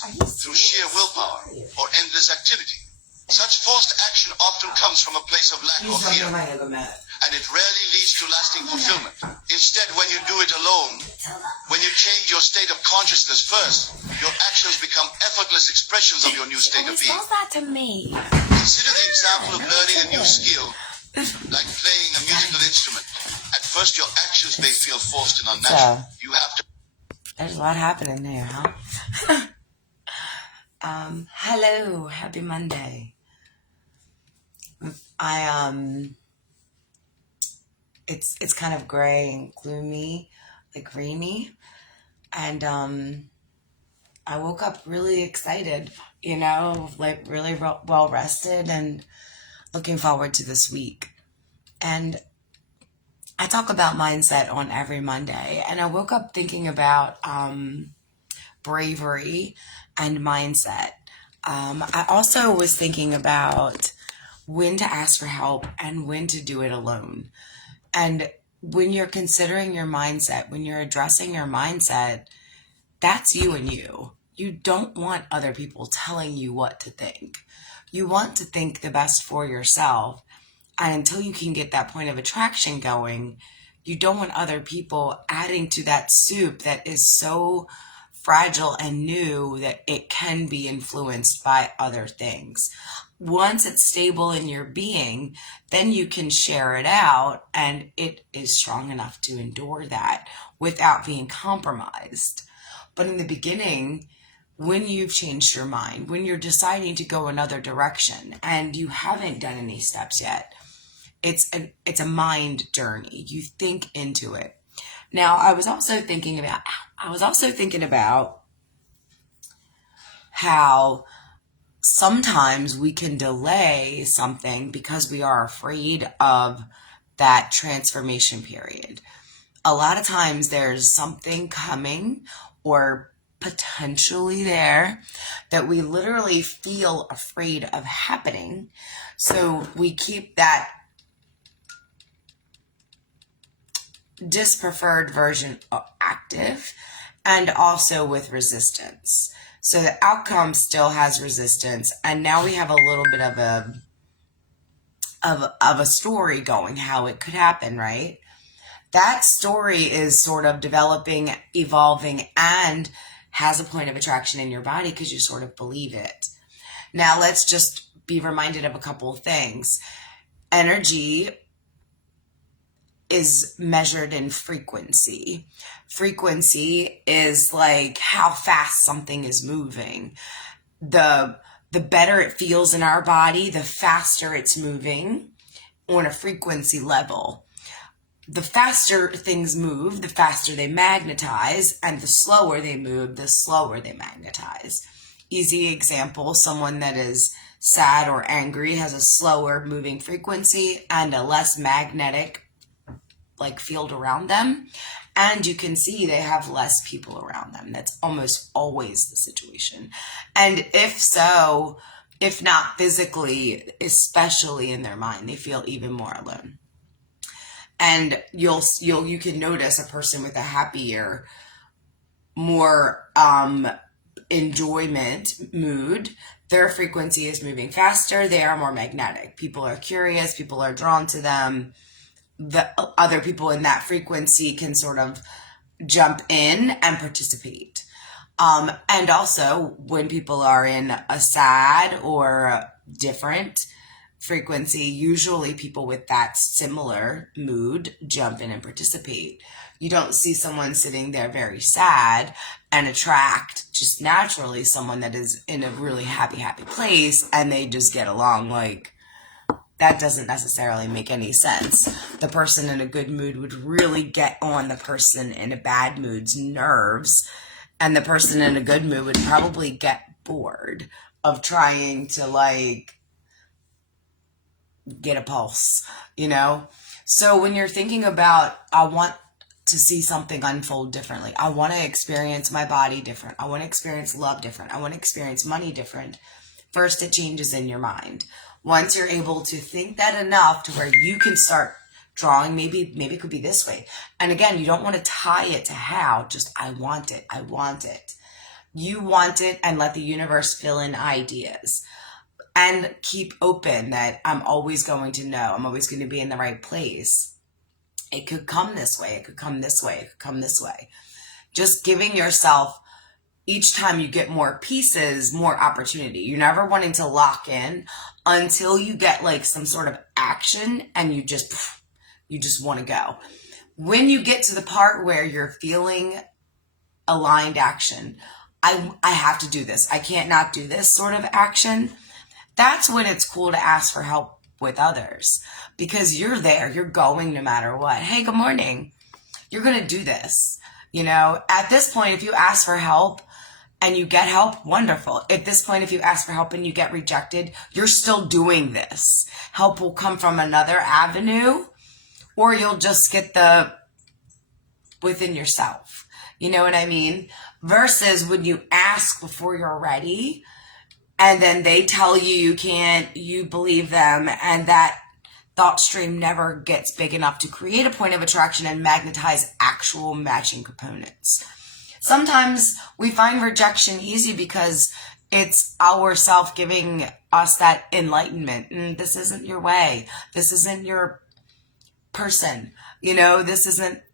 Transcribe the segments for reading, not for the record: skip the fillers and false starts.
through sheer willpower or endless activity. Such forced action often comes from a place of lack or fear, and it rarely leads to lasting fulfillment. Instead, when you do it alone, when you change your state of consciousness first, your actions become effortless expressions of your new state of being. That to me. Consider the example of learning a new skill, like playing a musical instrument. At first, your actions may feel forced and unnatural. You have to... There's a lot happening there, huh? Hello, happy Monday. It's kind of gray and gloomy, like rainy, and I woke up really excited, like really well rested and looking forward to this week. And I talk about mindset on every Monday, and I woke up thinking about bravery and mindset. I also was thinking about when to ask for help and when to do it alone. And when you're considering your mindset, when you're addressing your mindset, that's you and you. You don't want other people telling you what to think. You want to think the best for yourself. And until you can get that point of attraction going, you don't want other people adding to that soup that is so fragile and new that it can be influenced by other things. Once it's stable in your being, then you can share it out, and it is strong enough to endure that without being compromised. But in the beginning, when you've changed your mind, when you're deciding to go another direction and you haven't done any steps yet, it's a mind journey. You think into it. Now, I was also thinking about how sometimes we can delay something because we are afraid of that transformation period. A lot of times there's something coming or potentially there that we literally feel afraid of happening. So we keep that dispreferred version active and also with resistance. So the outcome still has resistance, and now we have a little bit of a story going how it could happen, right? That story is sort of developing, evolving, and has a point of attraction in your body because you sort of believe it. Now let's just be reminded of a couple of things. Energy is measured in frequency. Frequency is like how fast something is moving. The better it feels in our body, the faster it's moving on a frequency level. The faster things move, the faster they magnetize, and the slower they move, the slower they magnetize. Easy example, someone that is sad or angry has a slower moving frequency and a less magnetic field around them, and you can see they have less people around them. That's almost always the situation. And if not physically, especially in their mind, they feel even more alone. And you can notice a person with a happier, more enjoyment mood, their frequency is moving faster, they are more magnetic. People are curious, people are drawn to them. The other people in that frequency can sort of jump in and participate. And also when people are in a sad or different frequency, usually people with that similar mood jump in and participate. You don't see someone sitting there very sad and attract just naturally someone that is in a really happy place and they just get along. That doesn't necessarily make any sense. The person in a good mood would really get on the person in a bad mood's nerves, and the person in a good mood would probably get bored of trying to get a pulse, So when you're thinking about, I want to see something unfold differently, I want to experience my body different, I want to experience love different, I want to experience money different, first it changes in your mind. Once you're able to think that enough to where you can start drawing, maybe it could be this way. And again, you don't want to tie it to how, just I want it. You want it, and let the universe fill in ideas. And keep open that I'm always going to know. I'm always going to be in the right place. It could come this way. It could come this way. It could come this way. Just giving yourself, each time you get more pieces, more opportunity. You're never wanting to lock in until you get like some sort of action and you just want to go. When you get to the part where you're feeling aligned action, I have to do this, I can't not do this sort of action, that's when it's cool to ask for help with others, because you're there, you're going no matter what. Hey, good morning. You're going to do this. You know, at this point, if you ask for help and you get help, wonderful. At this point, if you ask for help and you get rejected, you're still doing this. Help will come from another avenue, or you'll just get the within yourself. You know what I mean? Versus when you ask before you're ready, and then they tell you you can't, you believe them, and that thought stream never gets big enough to create a point of attraction and magnetize actual matching components. Sometimes we find rejection easy because it's our self giving us that enlightenment. This isn't your way. This isn't your person. You know, this isn't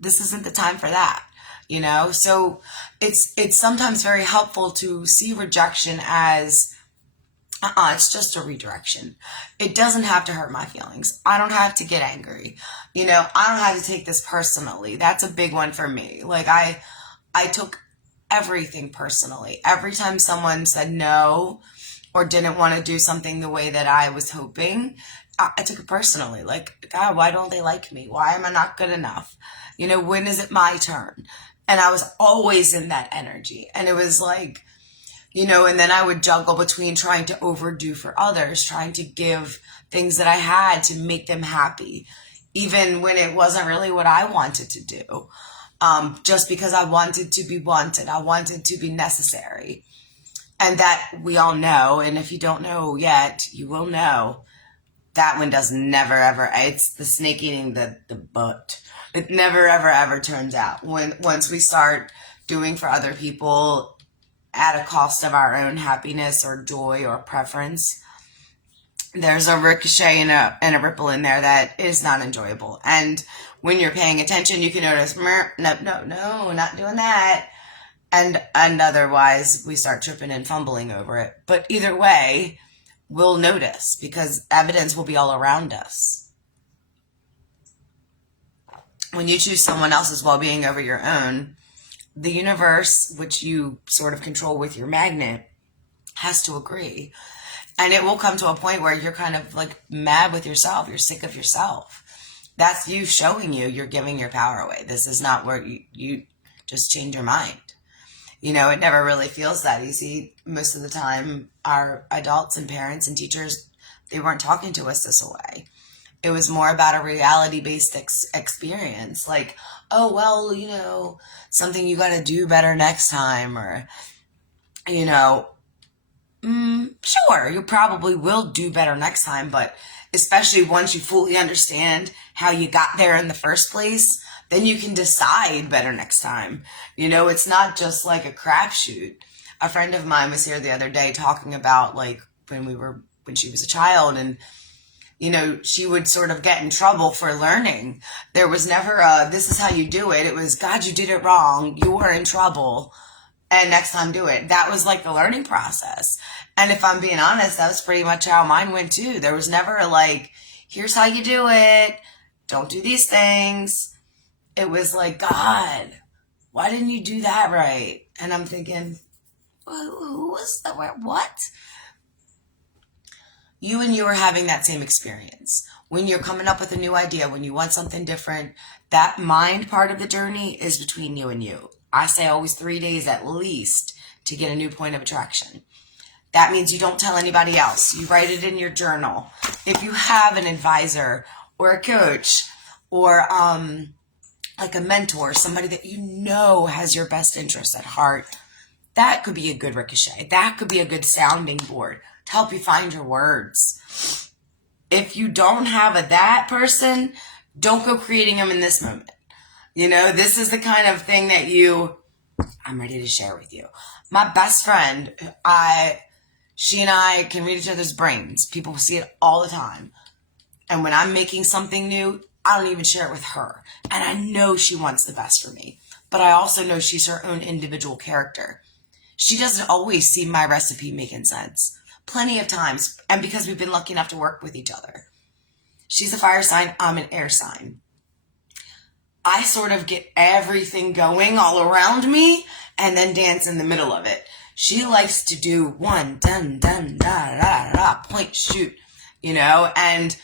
the time for that. You know, so it's sometimes very helpful to see rejection as it's just a redirection. It doesn't have to hurt my feelings. I don't have to get angry. You know, I don't have to take this personally. That's a big one for me. Like I took everything personally. Every time someone said no or didn't want to do something the way that I was hoping, I took it personally. Like, God, why don't they like me? Why am I not good enough? You know, when is it my turn? And I was always in that energy. And it was like, you know, and then I would juggle between trying to overdo for others, trying to give things that I had to make them happy, even when it wasn't really what I wanted to do. Just because I wanted to be wanted. I wanted to be necessary. And that we all know. And if you don't know yet, you will know. That one does never, ever. It's the snake eating the butt. It never, ever, ever turns out. Once we start doing for other people at a cost of our own happiness or joy or preference, there's a ricochet and a ripple in there that is not enjoyable. And when you're paying attention, you can notice, no, not doing that. And otherwise, we start tripping and fumbling over it. But either way, we'll notice because evidence will be all around us. When you choose someone else's well-being over your own, the universe, which you sort of control with your magnet, has to agree. And it will come to a point where you're kind of like mad with yourself. You're sick of yourself. That's you showing you're giving your power away. This is not where you just change your mind. You know, it never really feels that easy. Most of the time, our adults and parents and teachers, they weren't talking to us this way. It was more about a reality-based experience. Like, oh, well, you know, something you got to do better next time. Or, you know, sure, you probably will do better next time. But especially once you fully understand how you got there in the first place, then you can decide better next time. You know, it's not just like a crapshoot. A friend of mine was here the other day talking about like when she was a child, and you know, she would sort of get in trouble for learning. There was never this is how you do it. It was, God, you did it wrong. You were in trouble. And next time do it. That was like the learning process. And if I'm being honest, that was pretty much how mine went too. There was never like, here's how you do it. Don't do these things. It was like, God, why didn't you do that right? And I'm thinking, who was that? What? You and you are having that same experience. When you're coming up with a new idea, when you want something different, that mind part of the journey is between you and you. I say always 3 days at least to get a new point of attraction. That means you don't tell anybody else. You write it in your journal. If you have an advisor or a coach or like a mentor, somebody that you know has your best interest at heart, that could be a good ricochet. That could be a good sounding board to help you find your words. If you don't have that person, don't go creating them in this moment. You know, this is the kind of thing that you I'm ready to share with you. My best friend, she and I can read each other's brains. People see it all the time. And when I'm making something new, I don't even share it with her. And I know she wants the best for me. But I also know she's her own individual character. She doesn't always see my recipe making sense. Plenty of times. And because we've been lucky enough to work with each other. She's a fire sign. I'm an air sign. I sort of get everything going all around me and then dance in the middle of it. She likes to do one, dun, dun, da, da, da, da, point, shoot, and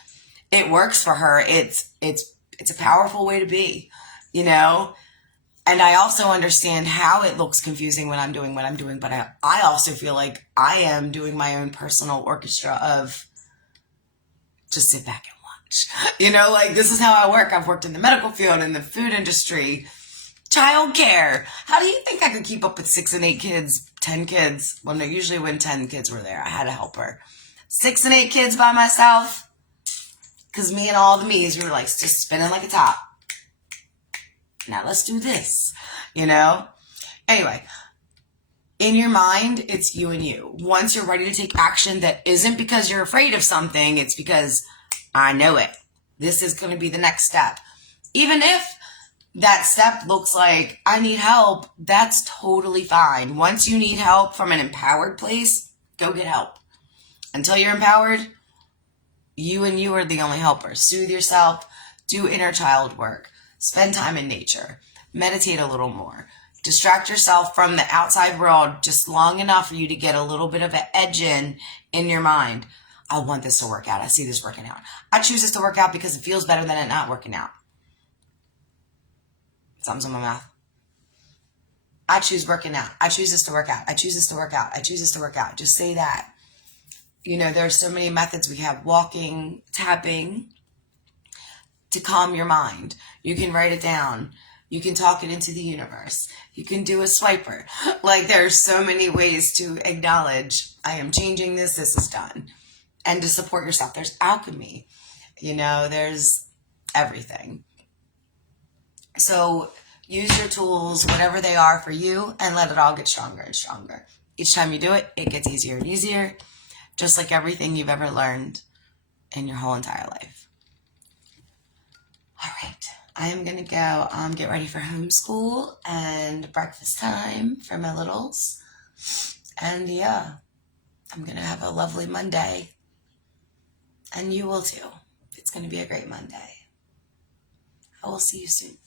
it works for her. It's a powerful way to be, And I also understand how it looks confusing when I'm doing what I'm doing, but I also feel like I am doing my own personal orchestra of just sit back and watch. This is how I work. I've worked in the medical field, in the food industry, childcare. How do you think I could keep up with 6 and 8 kids, 10 kids? Well, no, usually when 10 kids were there, I had a helper. 6 and 8 kids by myself. Because me and all the me's, we were like just spinning like a top. Now let's do this, Anyway, in your mind, it's you and you. Once you're ready to take action that isn't because you're afraid of something, it's because I know it. This is going to be the next step. Even if that step looks like I need help, that's totally fine. Once you need help from an empowered place, go get help. Until you're empowered, you and you are the only helpers. Soothe yourself, do inner child work, spend time in nature, meditate a little more, distract yourself from the outside world just long enough for you to get a little bit of an edge in your mind. I want this to work out. I see this working out. I choose this to work out because it feels better than it not working out. Something's in my mouth. I choose working out. I choose this to work out. I choose this to work out. I choose this to work out. Just say that. There's so many methods. We have walking, tapping to calm your mind. You can write it down. You can talk it into the universe. You can do a swiper. There's so many ways to acknowledge I am changing this. This is done. And to support yourself. There's alchemy. There's everything. So use your tools, whatever they are for you, and let it all get stronger and stronger. Each time you do it, it gets easier and easier. Just like everything you've ever learned in your whole entire life. All right. I am going to go get ready for homeschool and breakfast time for my littles. And yeah, I'm going to have a lovely Monday. And you will too. It's going to be a great Monday. I will see you soon.